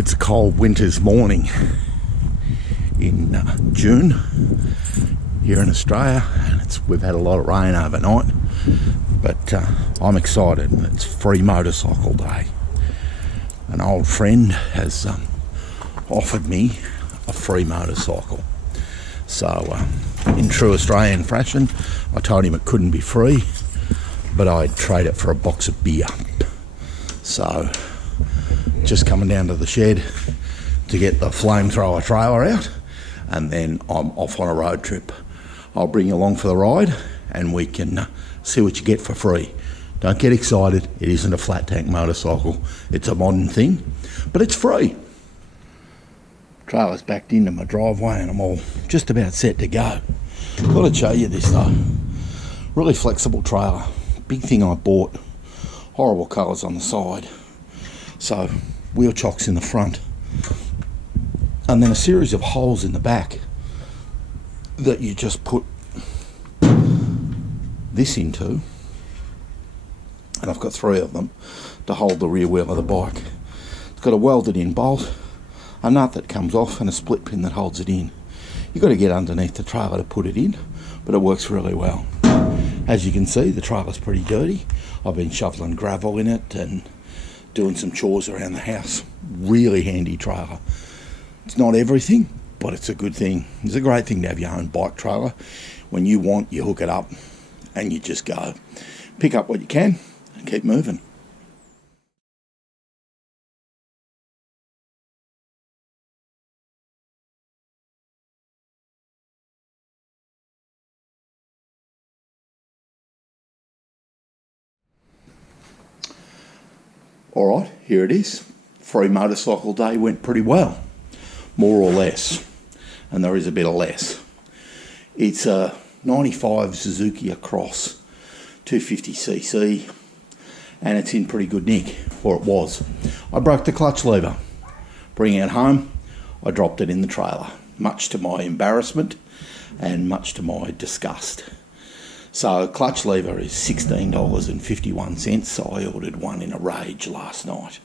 It's a cold winter's morning in June here in Australia, and we've had a lot of rain overnight, but I'm excited. It's Free Motorcycle Day. An old friend has offered me a free motorcycle. So in true Australian fashion, I told him it couldn't be free, but I'd trade it for a box of beer. So just coming down to the shed to get the flamethrower trailer out, and then I'm off on a road trip. I'll bring you along for the ride and we can see what you get for free. Don't get excited, it isn't a flat tank motorcycle, it's a modern thing, but it's free. Trailer's backed into my driveway and I'm all just about set to go. Got to show you this though. Really flexible trailer. Big thing I bought. Horrible colours on the side. So wheel chocks in the front. And then a series of holes in the back that you just put this into. And I've got 3 of them to hold the rear wheel of the bike. It's got a welded in bolt, a nut that comes off and a split pin that holds it in. You've got to get underneath the trailer to put it in, but it works really well. As you can see, the trailer's pretty dirty. I've been shoveling gravel in it and doing some chores around the house. Really handy trailer. It's not everything, but it's a good thing. It's a great thing to have your own bike trailer. When you want, you hook it up and you just go. Pick up what you can and keep moving. Alright, here it is. Free Motorcycle Day went pretty well, more or less, and there is a bit of less. It's a 95 Suzuki Across 250cc, and it's in pretty good nick, or it was. I broke the clutch lever. Bringing it home, I dropped it in the trailer, much to my embarrassment and much to my disgust. So clutch lever is $16.51, so I ordered one in a rage last night.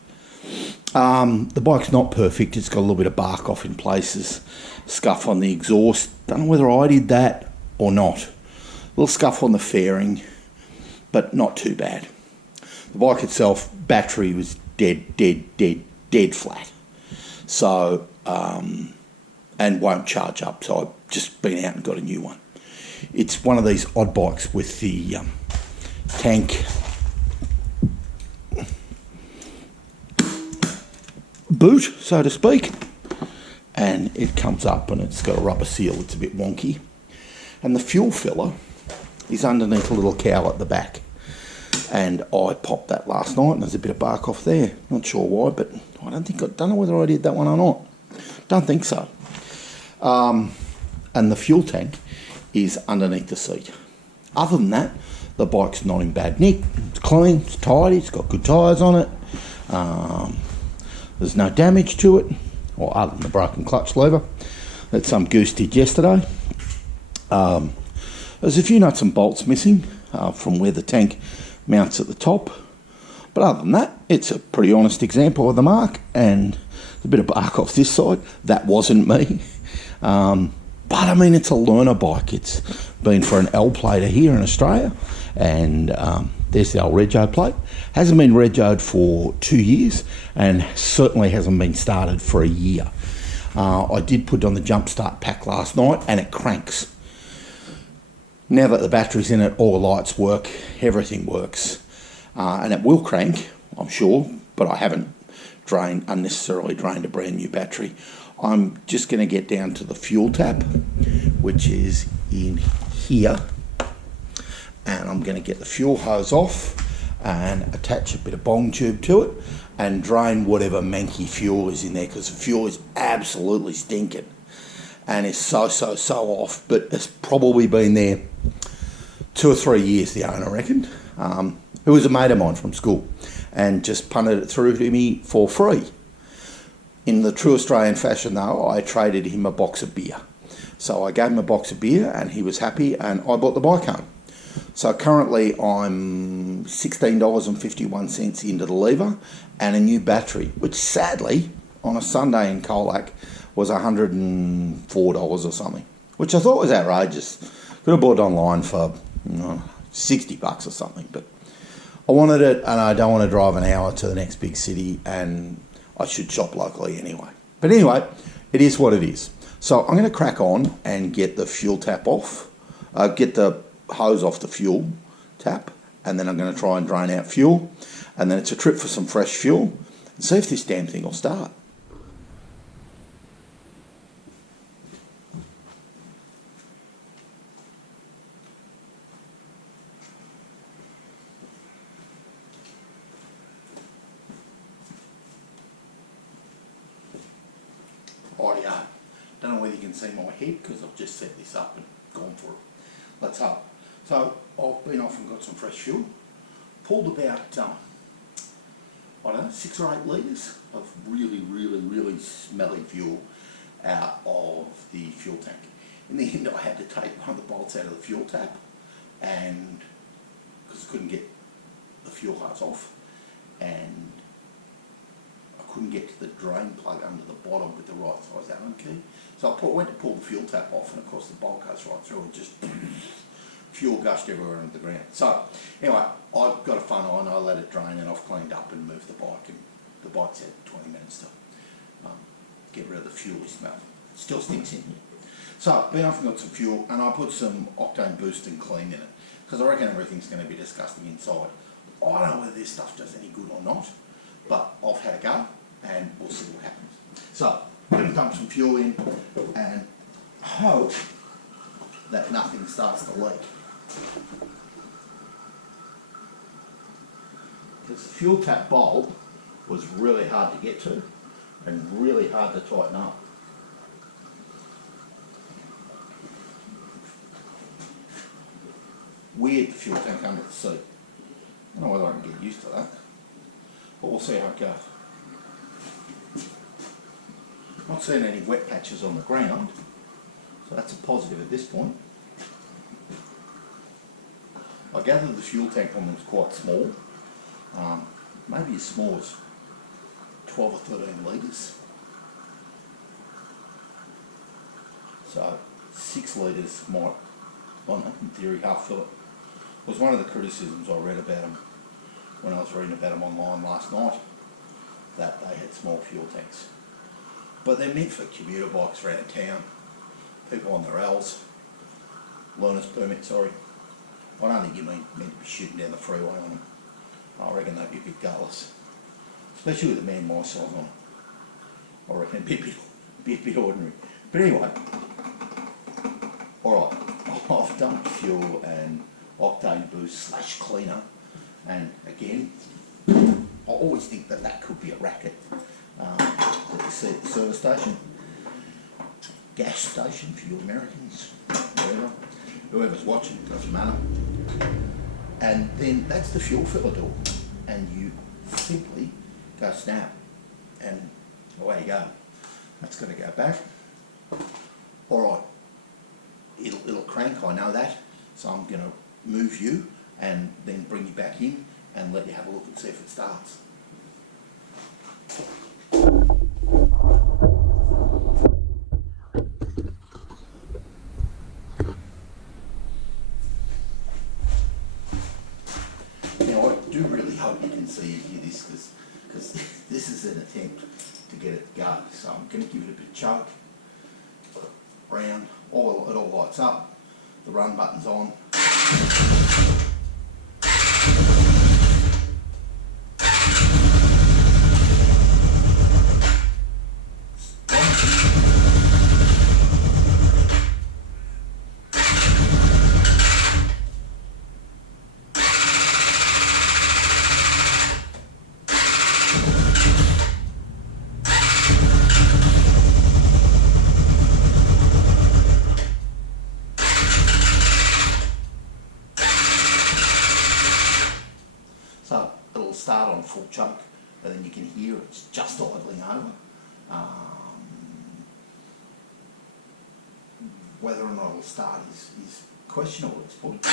The bike's not perfect, it's got a little bit of bark off in places, scuff on the exhaust, don't know whether I did that or not. A little scuff on the fairing, but not too bad. The bike itself, battery was dead flat. So, and won't charge up, so I've just been out and got a new one. It's one of these odd bikes with the tank boot, so to speak, and it comes up and it's got a rubber seal. It's a bit wonky, and the fuel filler is underneath a little cowl at the back, and I popped that last night and there's a bit of bark off there. Not sure why, but I don't know whether I did that one or not. Don't think so. And the fuel tank is underneath the seat. Other than that, the bike's not in bad nick. It's clean, it's tidy, it's got good tyres on it. There's no damage to it, or other than the broken clutch lever that some goose did yesterday. There's a few nuts and bolts missing from where the tank mounts at the top. But other than that, it's a pretty honest example of the mark, and a bit of bark off this side. That wasn't me. But I mean, it's a learner bike. It's been for an L plater here in Australia, and there's the old rego plate. Hasn't been regoed for 2 years, and certainly hasn't been started for a year. I did put on the jump start pack last night, and it cranks. Now that the battery's in it, all the lights work, everything works, and it will crank, I'm sure, but I haven't unnecessarily drained a brand new battery. I'm just going to get down to the fuel tap, which is in here, and I'm going to get the fuel hose off and attach a bit of bong tube to it and drain whatever manky fuel is in there, because the fuel is absolutely stinking and is so off, but it's probably been there 2 or 3 years, the owner reckoned, who was a mate of mine from school, and just punted it through to me for free. In the true Australian fashion though, I traded him a box of beer. So I gave him a box of beer and he was happy, and I bought the bike home. So currently I'm $16.51 into the lever and a new battery, which sadly on a Sunday in Colac was $104 or something, which I thought was outrageous. Could have bought it online for $60 or something, but I wanted it, and I don't want to drive an hour to the next big city, and I should shop locally anyway. But anyway, it is what it is. So I'm going to crack on and get the fuel tap off, get the hose off the fuel tap, and then I'm going to try and drain out fuel, and then it's a trip for some fresh fuel, and see if this damn thing will start. Rightio. Don't know whether you can see my head because I've just set this up and gone for it. Let's hope. So I've been off and got some fresh fuel. Pulled about, I don't know, 6 or 8 litres of really smelly fuel out of the fuel tank. In the end, I had to take one of the bolts out of the fuel tap, and because I couldn't get the fuel hose off, and I couldn't get to the drain plug under the bottom with the right size Allen key. So I went to pull the fuel tap off, and of course the bolt goes right through and just fuel gushed everywhere into the ground. So anyway, I've got a funnel and I let it drain, and I've cleaned up and moved the bike, and the bike's had 20 minutes to get rid of the fuely smell. It still stinks in here. So been off and got some fuel, and I put some Octane Boost and Clean in it, because I reckon everything's going to be disgusting inside. I don't know whether this stuff does any good or not, but I've had a go, and we'll see what happens. So I'm going to dump some fuel in and hope that nothing starts to leak. Because the fuel tap bolt was really hard to get to and really hard to tighten up. Weird, the fuel tank under the seat. I don't know whether I can get used to that, but we'll see how it goes. Not seeing any wet patches on the ground, so that's a positive at this point. I gather the fuel tank on them is quite small, maybe as small as 12 or 13 litres. So 6 litres might, I don't know, in theory half fill it. Was one of the criticisms I read about them when I was reading about them online last night, that they had small fuel tanks. But they're meant for commuter bikes around town, people on their L's, learner's permit, sorry. I don't think you're meant to be shooting down the freeway on them. I reckon they'd be a bit gutless, especially with a man my size on. I reckon it'd be a bit ordinary. But anyway, alright, I've dumped fuel and Octane Boost / cleaner, and again, I always think that that could be a racket that you see at the service station, gas station for you Americans, whatever, whoever's watching, doesn't matter. And then that's the fuel filler door, and you simply go snap, and away you go. That's going to go back. Alright, it'll crank, I know that, so I'm going to move you and then bring you back in and let you have a look and see if it starts. Now I do really hope you can see and hear this, because this is an attempt to get it to go. So I'm going to give it a bit of choke, round, it all lights up, the run button's on. So it'll start on full choke, but then you can hear it's just idling over. Whether or not it'll start is questionable at this point.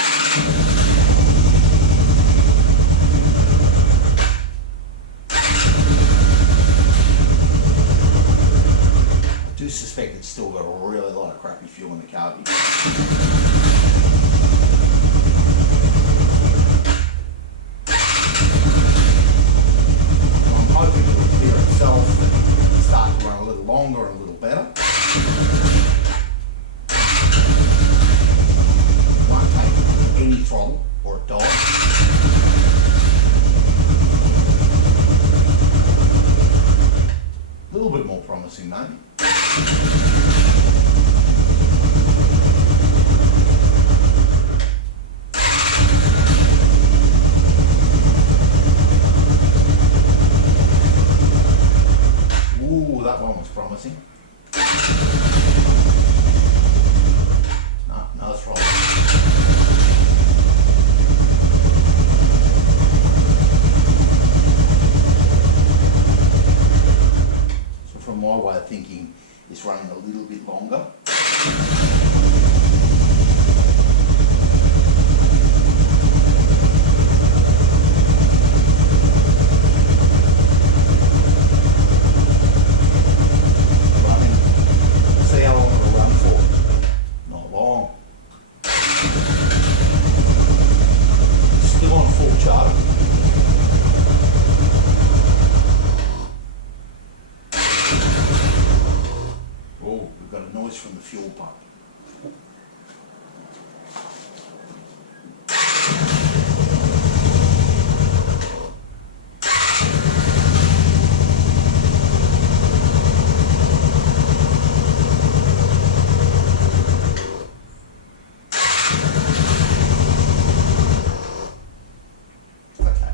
maybe. Ooh, that one was promising. No, that's right. So from my way of thinking, it's running a little bit longer. From the fuel pump. Okay,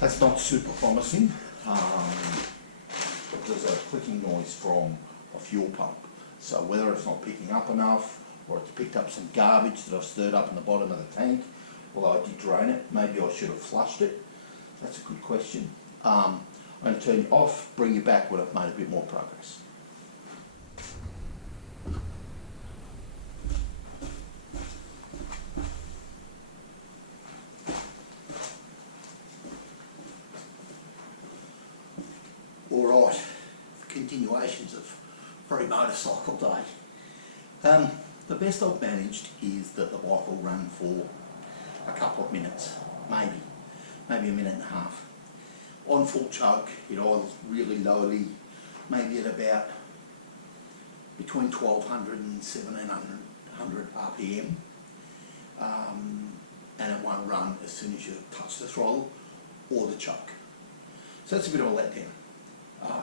that's not super promising. There's a clicking noise from a fuel pump. So whether it's not picking up enough, or it's picked up some garbage that I've stirred up in the bottom of the tank, although I did drain it, maybe I should have flushed it. That's a good question. I'm going to turn you off, bring you back when I've made a bit more progress. All right, continuations of very motorcycle day. The best I've managed is that the bike will run for a couple of minutes, maybe a minute and a half. On full choke, it idles really lowly, maybe at about between 1200 and 1700 RPM, and it won't run as soon as you touch the throttle or the choke. So that's a bit of a letdown.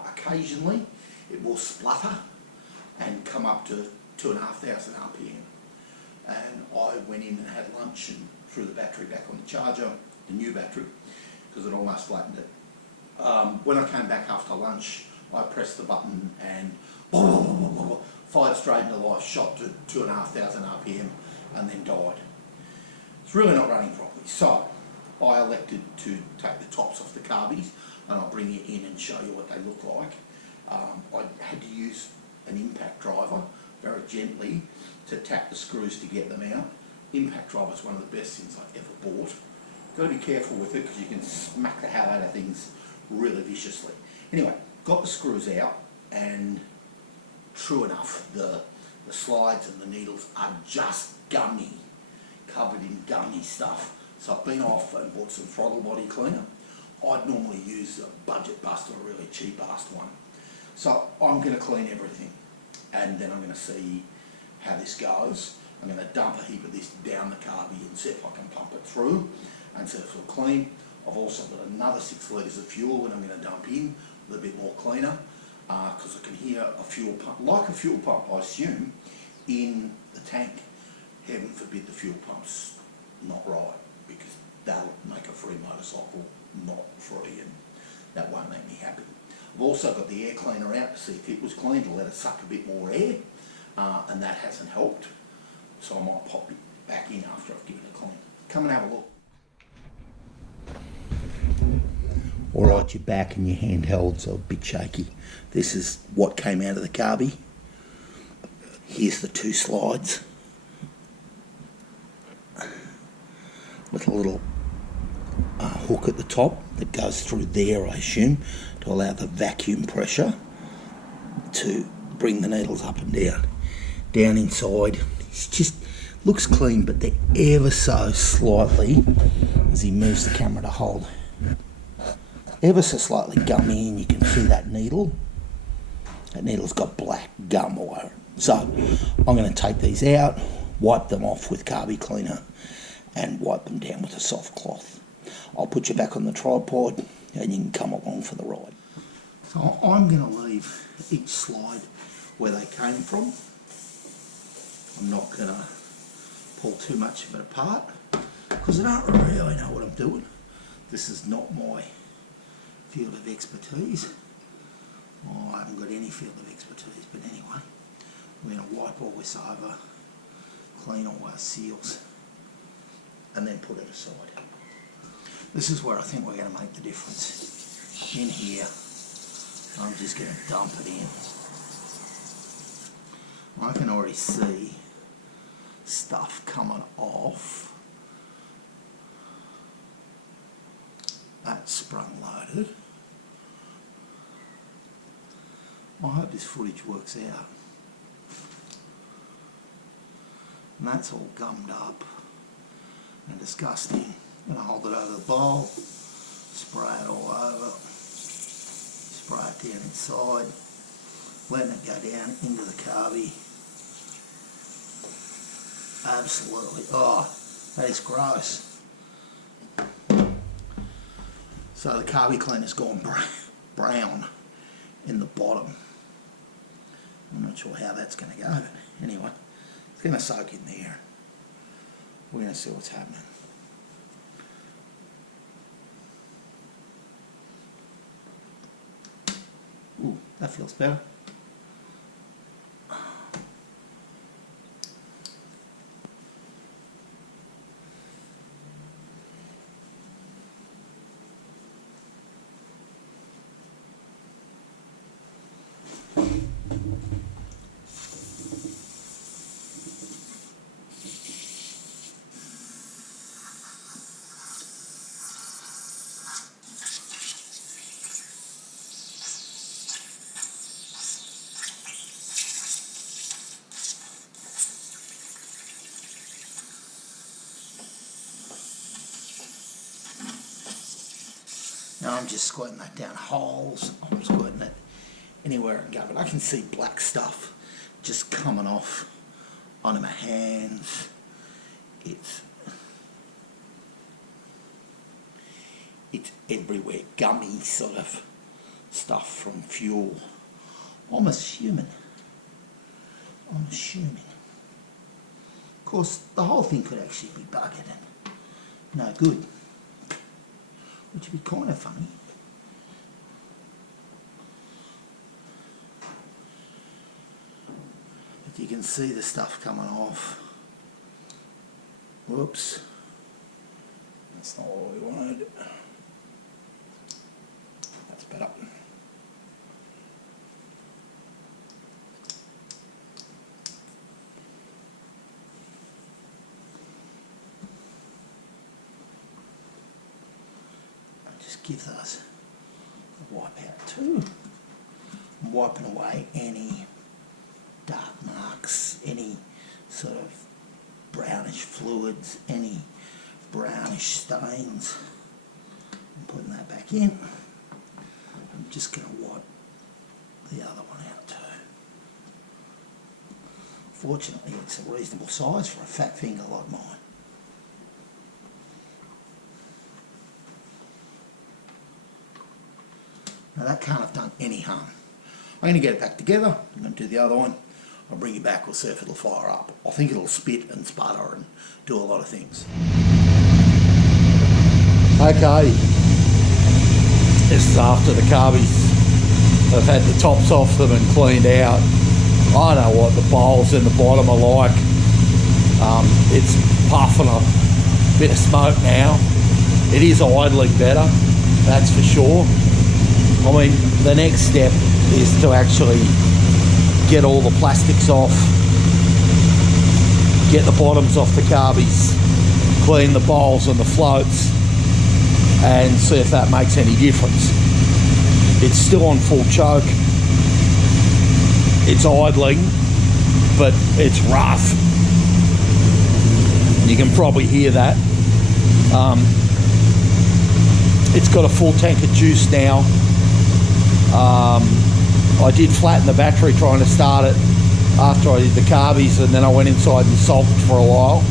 Occasionally it will splutter and come up to 2,500 RPM. And I went in and had lunch and threw the battery back on the charger, the new battery, because it almost flattened it. When I came back after lunch, I pressed the button and fired straight into life, shot to 2,500 RPM and then died. It's really not running properly. So I elected to take the tops off the carbies, and I'll bring you in and show you what they look like. I had to use an impact driver very gently to tap the screws to get them out. Impact driver is one of the best things I've ever bought. Got to be careful with it because you can smack the hell out of things really viciously. Anyway, got the screws out, and true enough, the slides and the needles are just gummy, covered in gummy stuff. So I've been off and bought some throttle body cleaner. I'd normally use a Budget Buster, a really cheap ass one. So I'm going to clean everything, and then I'm going to see how this goes. I'm going to dump a heap of this down the carby and see if I can pump it through and see if it'll clean. I've also got another 6 litres of fuel that I'm going to dump in with a bit more cleaner, because I can hear a fuel pump, like a fuel pump I assume, in the tank. Heaven forbid the fuel pump's not right, because that'll make a free motorcycle not free, and that won't make me happy. I've also got the air cleaner out to see if it was clean, to let it suck a bit more air, and that hasn't helped. So I might pop it back in after I've given it a clean. Come and have a look. Alright, your back and your handhelds are a bit shaky. This is what came out of the carby. Here's the 2 slides with a little hook at the top that goes through there, I assume, to allow the vacuum pressure to bring the needles up and down. Down inside, it just looks clean, but they're ever so slightly, as he moves the camera to hold, ever so slightly gummy, and you can see that needle. That needle's got black gum all over it. So I'm going to take these out, wipe them off with carby cleaner, and wipe them down with a soft cloth. I'll put you back on the tripod and you can come along for the ride. So I'm going to leave each slide where they came from. I'm not going to pull too much of it apart because I don't really know what I'm doing. This is not my field of expertise. Oh, I haven't got any field of expertise, but anyway, we're going to wipe all this over, clean all our seals, and then put it aside. This is where I think we're going to make the difference. In here, I'm just going to dump it in. I can already see stuff coming off. That's sprung loaded. I hope this footage works out. And that's all gummed up and disgusting. I'm going to hold it over the bowl, spray it all over, spray it down inside, letting it go down into the carby. Absolutely. Oh, that is gross. So the carby cleaner's gone brown in the bottom. I'm not sure how that's going to go, but anyway, it's going to soak in there. We're going to see what's happening. Ooh, that feels better. Now I'm just squirting that down holes. I'm squirting it anywhere I can go, but I can see black stuff just coming off onto my hands. It's everywhere, gummy sort of stuff from fuel. I'm assuming. Of course, the whole thing could actually be buggered and no good, which would be kind of funny. But you can see the stuff coming off. Whoops. That's not what we wanted. That's better. Just give those a wipe out too. I'm wiping away any dark marks, any sort of brownish fluids, any brownish stains. I'm putting that back in. I'm just going to wipe the other one out too. Fortunately, it's a reasonable size for a fat finger like mine. Now that can't have done any harm. I'm going to get it back together. I'm going to do the other one. I'll bring it back. We'll see if it'll fire up. I think it'll spit and sputter and do a lot of things. Okay. This is after the carbies have had the tops off them and cleaned out. I know what the bowls in the bottom are like. It's puffing a bit of smoke now. It is idling better, that's for sure. I mean, the next step is to actually get all the plastics off, get the bottoms off the carbies, clean the bowls and the floats, and see if that makes any difference. It's still on full choke. It's idling, but it's rough. You can probably hear that. It's got a full tank of juice now. I did flatten the battery trying to start it after I did the carbies, and then I went inside and sulked for a while.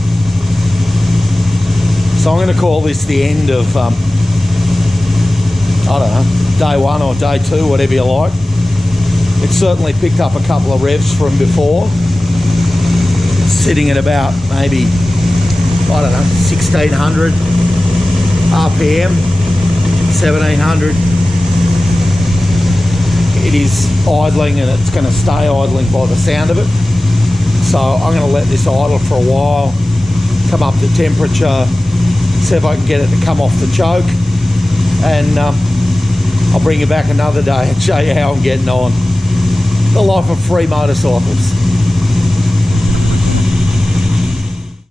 So I'm going to call this the end of I don't know, day one or day two, whatever you like. It certainly picked up a couple of revs from before. Sitting at about maybe, I don't know, 1600 RPM, 1700. It is idling, and it's going to stay idling by the sound of it. So I'm going to let this idle for a while, come up to temperature, see if I can get it to come off the choke, and I'll bring you back another day and show you how I'm getting on. The life of free motorcycles.